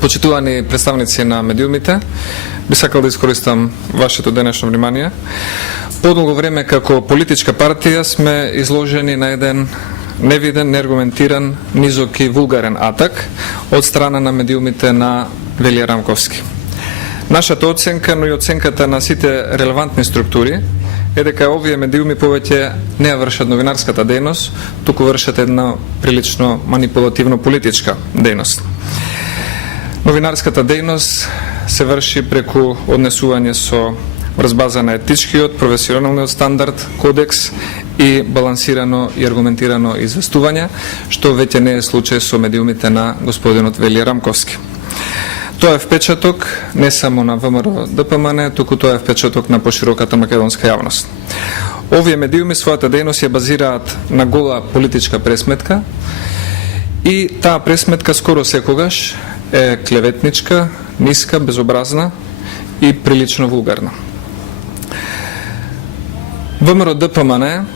Почитувани представници на медиумите, би сакал да искористам вашето денешно внимание. Подолго време како политичка партија сме изложени на еден невиден, неаргументиран, низок и вулгарен атак од страна на медиумите на Велија Рамковски. Нашата оценка, но и оценката на сите релевантни структури е дека овие медиуми повеќе не ја вршат новинарската дејност, туку вршат една прилично манипулативно политичка дејност. Новинарската дејност се врши преку однесување со врз база на етичкиот, професионалниот стандард, кодекс и балансирано и аргументирано известување, што веќе не е случај со медиумите на господинот Велија Рамковски. Тоа е впечаток не само на ВМРО ДПМН, туку тоа е впечаток на пошироката македонска јавност. Овие медиуми својата дејност ја базираат на гола политичка пресметка и таа пресметка скоро секогаш е клеветничка, ниска, безобразна и прилично вулгарна. ВМРО ДПМН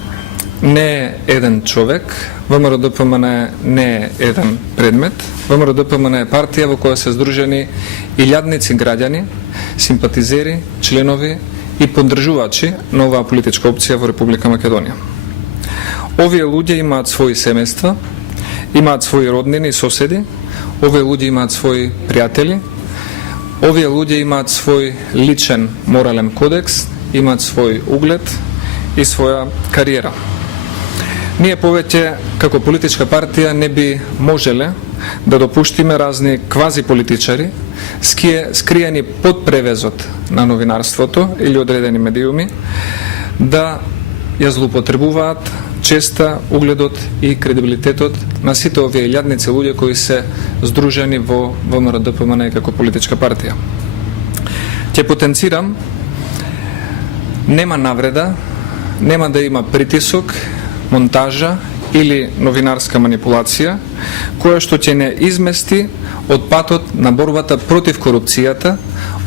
не е еден човек, ВМРО ДПМН не е еден предмет, ВМРО ДПМН е партија во која се здружени илјадници граѓани, симпатизери, членови и поддржувачи на оваа политичка опција во Република Македонија. Овие луѓе имаат своји семејства, имаат своји роднини и соседи, овие луѓе имаат своји пријатели, овие луѓе имаат свој личен морален кодекс, имаат свој углед и своја кариера. Ние повеќе, како политичка партија, не би можеле да допуштиме разни квази политичари, скриени под превезот на новинарството или одредени медиуми, да ја злоупотребуваат честа, угледот и кредибилитетот на сите овие илјадници луѓе кои се здружени во ВМРО ДПМН како политичка партија. Ќе потенцирам, нема навреда, нема да има притисок, монтажа или новинарска манипулација, која што ќе не измести од патот на борбата против корупцијата,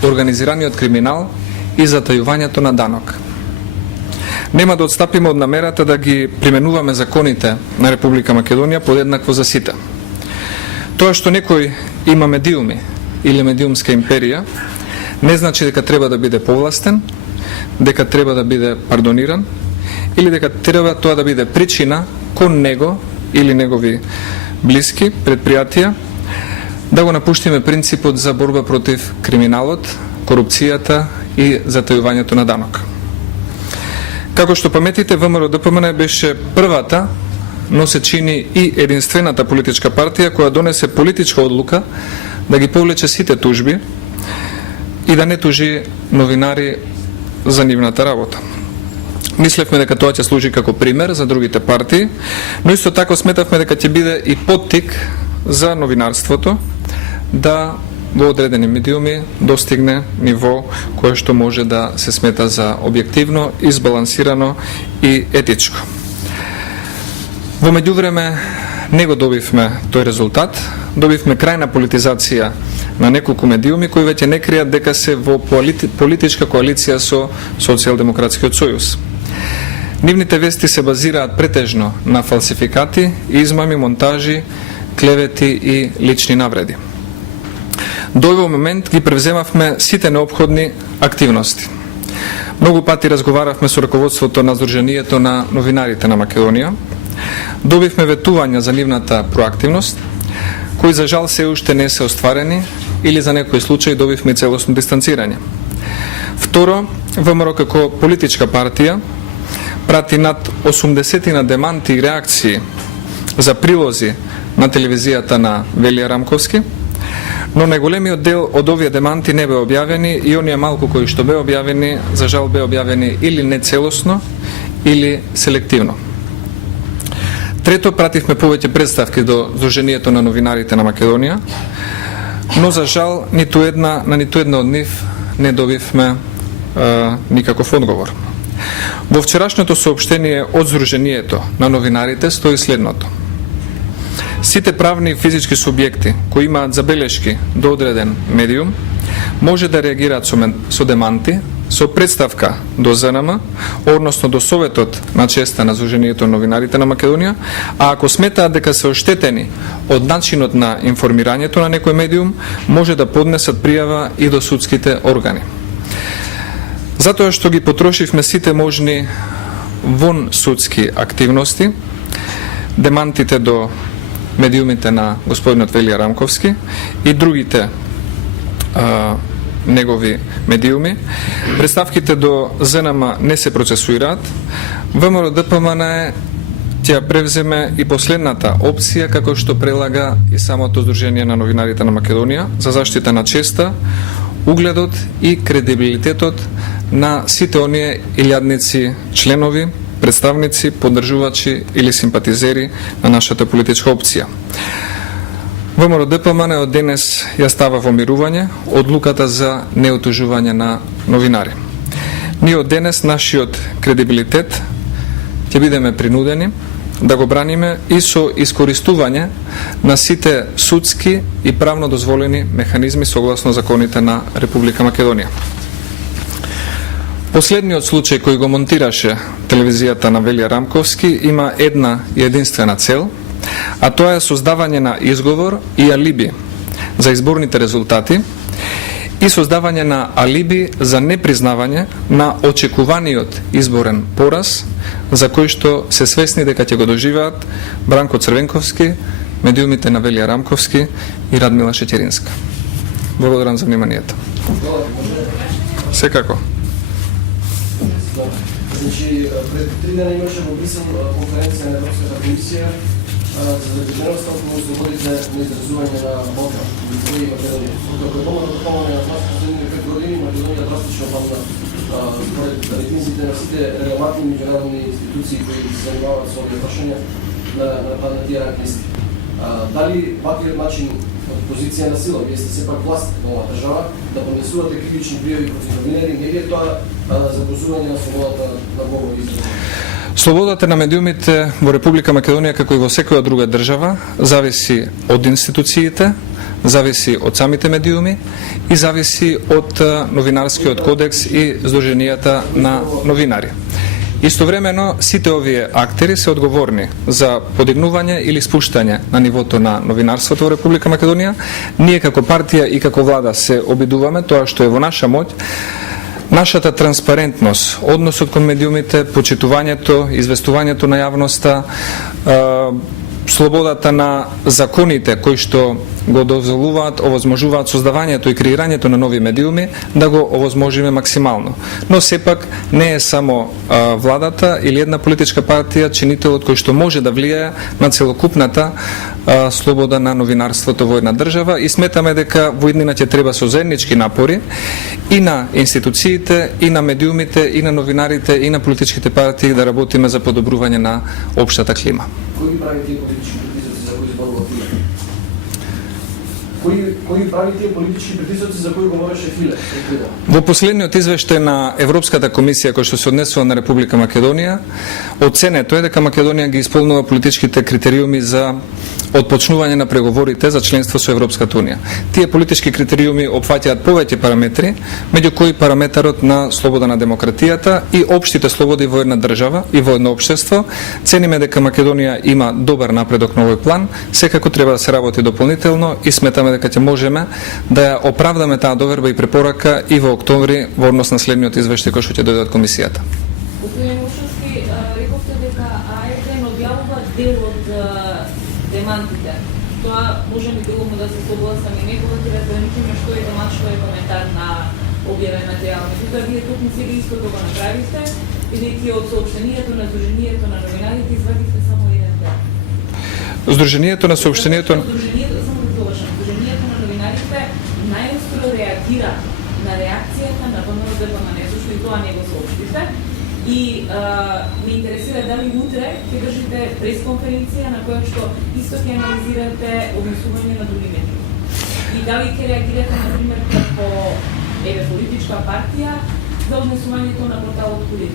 организираниот криминал и затајувањето на данок. Нема да отстапиме од намерата да ги применуваме законите на Република Македонија подеднакво за сите. Тоа што некој има медиуми или медиумска империја, не значи дека треба да биде повластен, дека треба да биде пардониран, или дека треба тоа да биде причина кон него или негови блиски, предпријатија, да го напуштиме принципот за борба против криминалот, корупцијата и затајувањето на данок. Како што паметите, ВМРО ДПМН беше првата, но се чини и единствената политичка партија која донесе политичка одлука да ги повлече сите тужби и да не тужи новинари за нивната работа. Мислевме дека тоа ќе служи како пример за другите партии, но исто така сметавме дека ќе биде и поттик за новинарството да во одредени медиуми достигне ниво кое што може да се смета за објективно, избалансирано и етичко. Во меѓувреме не го добивме тој резултат, добивме крајна политизација на неколку медиуми кои веќе не кријат дека се во политичка коалиција со Социјалдемократскиот сојуз. Нивните вести се базираат претежно на фалсификати, измами, монтажи, клевети и лични навреди. До овој момент ги превземавме сите неопходни активности. Многу пати разговаравме со раководството на Сдруженијето на новинарите на Македонија. Добивме ветувања за нивната проактивност, кои за жал се уште не се остварени или за некој случај добивме целосно дистанцирање. Второ, ВМРО како политичка партија прати над 80 на деманти и реакции за прилози на телевизијата на Велија Рамковски, но најголемиот дел од овие деманти не бе објавени и оние малку кои што бе објавени, за жал бе објавени или нецелосно, или селективно. Трето, пративме повеќе представки до Сдруженијето на новинарите на Македонија, но за жал на ниту една од нив не добивме никаков одговор. Во вчерашното соопштение од Сдруженијето на новинарите стои следното. Сите правни и физички субјекти кои имаат забелешки до одреден медиум може да реагираат со деманти, со представка до ЗНМ, односно до Советот на честа на Сдруженијето новинарите на Македонија, а ако сметаат дека се оштетени од начинот на информирањето на некој медиум, може да поднесат пријава и до судските органи. Затоа што ги потрошивме сите можни вон судски активности, демантите до медиумите на господинот Велија Рамковски и другите негови медиуми, представките до ЗНМ не се процесуираат, ВМРО ДПМН ќе превземе и последната опција, како што прелага и самото Сдружение на новинарите на Македонија, за заштита на честа, угледот и кредибилитетот на сите оние илјадници членови, представници, поддржувачи или симпатизери на нашата политичка опција. ВМРО ДПМН од денес ја става во мирување одлуката за неотужување на новинари. Ние од денес нашиот кредибилитет ќе бидеме принудени да го браниме и со искористување на сите судски и правно дозволени механизми согласно законите на Република Македонија. Последниот случај кој го монтираше телевизијата на Велија Рамковски има една и единствена цел, а тоа е создавање на изговор и алиби за изборните резултати и создавање на алиби за непризнавање на очекуваниот изборен пораз, за кој што се свесни дека ќе го доживеат Бранко Црвенковски, медиумите на Велија Рамковски и Радмила Шеќеринска. Благодарам за вниманието. Секако. Значи, пред 3 дена имаше во Брисел конференција на Европската комисија за загриженоста околу слободите на изразување на Балкан и Македонија и Македонија. Како е помага на нас последните 5 години, Македонија драстично падна според рейтинзите на сите релевантни меѓународни институции кои се занимаваат со овие прашања на тие ранглисти. Дали ваквиот начин од позиција на сила, вие сте сепак власт на оваа држава, да поднесувате критични пријави против новинари, не е тоа загрозување на слободата на говор и изразување? Слободата на медиумите во Република Македонија, како и во секоја друга држава, зависи од институциите, зависи од самите медиуми и зависи од новинарскиот кодекс и Сдруженијата на новинари. Истовремено, сите овие актери се одговорни за подигнување или спуштање на нивото на новинарството во Република Македонија. Ние како партија и како влада се обидуваме тоа што е во наша моќ, нашата транспарентност, односот кон медиумите, почитувањето, известувањето на јавноста, слободата на законите кои што го дозволуваат, овозможуваат создавањето и креирањето на нови медиуми, да го овозможиме максимално. Но сепак не е само владата или една политичка партија чинителот кој што може да влијае на целокупната слобода на новинарството во една држава и сметаме дека во иднина ќе треба со заеднички напори и на институциите, и на медиумите, и на новинарите, и на политичките партии да работиме за подобрување на општата клима. Кои прави тие политички притисоци за кои зборува Филе? Кои прави тие политички притисоци за кои говореше Филе? Во последниот извештај на Европската комисија кој што се однесува на Република Македонија, оценето е дека Македонија ги исполнува политичките критериуми за отпочнување на преговорите за членство со Европската унија. Тие политички критериуми опфаќаат повеќе параметри, меѓу кои параметарот на слобода на демократијата и општите слободи во една држава и во едно општество. Цениме дека Македонија има добар напредок на овој план, секако треба да се работи дополнително и сметаме дека ќе можеме да ја оправдаме таа доверба и препорака и во октомври во однос на следниот извештај кој што ќе дојде од комисијата. Господин Мушовски, рековте дека АРД објавува дел од демантите. Тоа можеме делумно да се согласаме некогаш и да граничиме што е демант, што е коментар на објавен материјал. Меѓутоа, вие токму сега исто го направивте, бидејќи од соопштението на Сдруженијето на новинарите извадивте само еден дел. Сдруженијето на соопштението Сдруженијето на новинарите најостро реагира на реакцијата на ВМРО ДПМН, зашто и тоа не го соопштивте. И ме интересира дали утре ќе држите пресконференција на која што исто ќе анализирате однесување на други медиуми. И дали ќе реагирате, например, како политичка партија за однесувањето на порталот Кулик?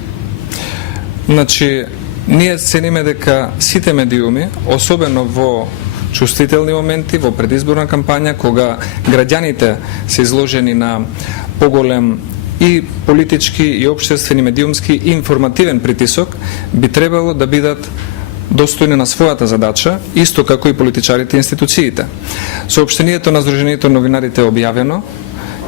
Значи, ние цениме дека сите медиуми, особено во чувствителни моменти, во предизборна кампања, кога граѓаните се изложени на поголем и политички, и општествени, медиумски, и информативен притисок би требало да бидат достојни на својата задача, исто како и политичарите и институциите. Соопштението на Сдруженијето на новинарите е објавено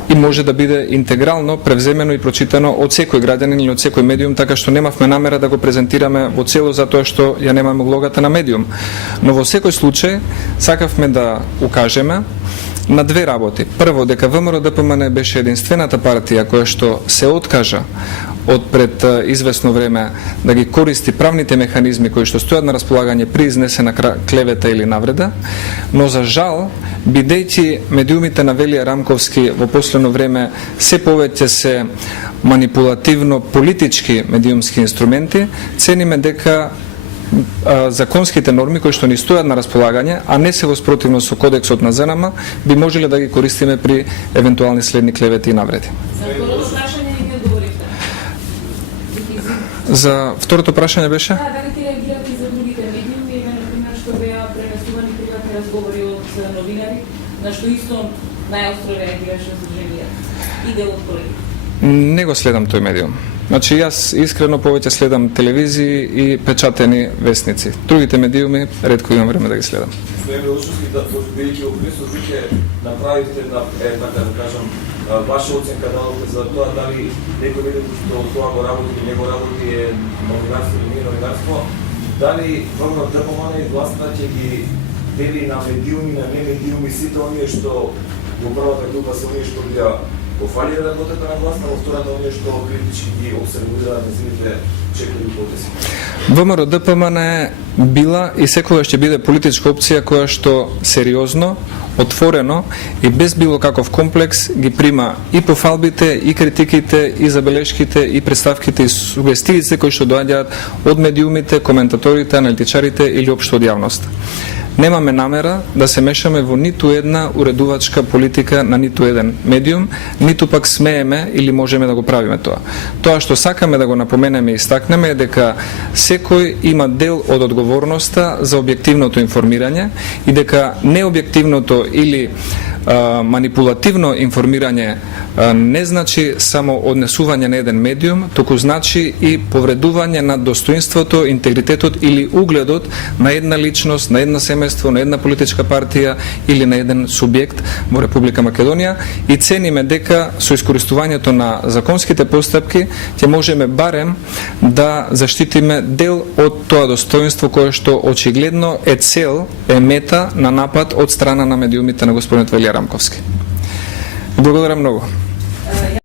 и може да биде интегрално превземено и прочитано од секој граѓанин или од секој медиум, така што немавме намера да го презентираме во цело затоа што ја немаме улогата на медиум. Но во секој случај сакавме да укажеме на две работи. Прво, дека ВМРО ДПМН беше единствената партија која што се откажа од пред известно време да ги користи правните механизми кои што стојат на располагање при изнесена клевета или навреда, но за жал, бидејќи медиумите на Велија Рамковски во последно време се повеќе се манипулативно политички медиумски инструменти, цениме дека законските норми кои што ни стојат на располагање, а не се во спротивно со кодексот на ЗНМ, би можеле да ги користиме при евентуални следни клевети и навреди. За второто прашање не ги одговоривте. За второто прашање беше? Да, дали ќе реагирате и за другите медиуми, например, што беа пренесувани приватни разговори од новинари, на што исто најостро реагираше Сдруженијата и дел од колегите? Не го следам тој медиум. Значи, јас искрено повеќе следам телевизии и печатени вестници. Другите медиуми ретко имам време да ги следам. Својме ушуски да бидејќи во Христос веќе направите на така да кажам ваша оценка дадовте за тоа дали некој види што тоа го работи или не го работи е новинарство или не новинарство, дали ВМРО ДПМН и власта ќе ги дели на медиуми, на не медиуми сите оние што во првата група се оние што ги пофалија работата на власта, во втората оние што критички ги обсервираат незините чекори потеси. ВМРО ДПМН била и секогаш ќе биде политичка опција која што сериозно, отворено и без било каков комплекс ги прима и пофалбите, и критиките, и забелешките, и представките, и сугестиите кои што доаѓаат од медиумите, коментаторите, аналитичарите или општо од јавноста. Немаме намера да се мешаме во ниту една уредувачка политика на ниту еден медиум, ниту пак смееме или можеме да го правиме тоа. Тоа што сакаме да го напоменеме и истакнеме е дека секој има дел од одговорноста за објективното информирање и дека необјективното или манипулативно информирање не значи само однесување на еден медиум, туку значи и повредување на достоинството, интегритетот или угледот на една личност, на една семејство, на една политичка партија или на еден субјект во Република Македонија и цениме дека со искористувањето на законските постапки ќе можеме барем да заштитиме дел од тоа достоинство кое што очигледно е цел, е мета на напад од страна на медиумите на господин Велија Рамковски. Благодарам многу.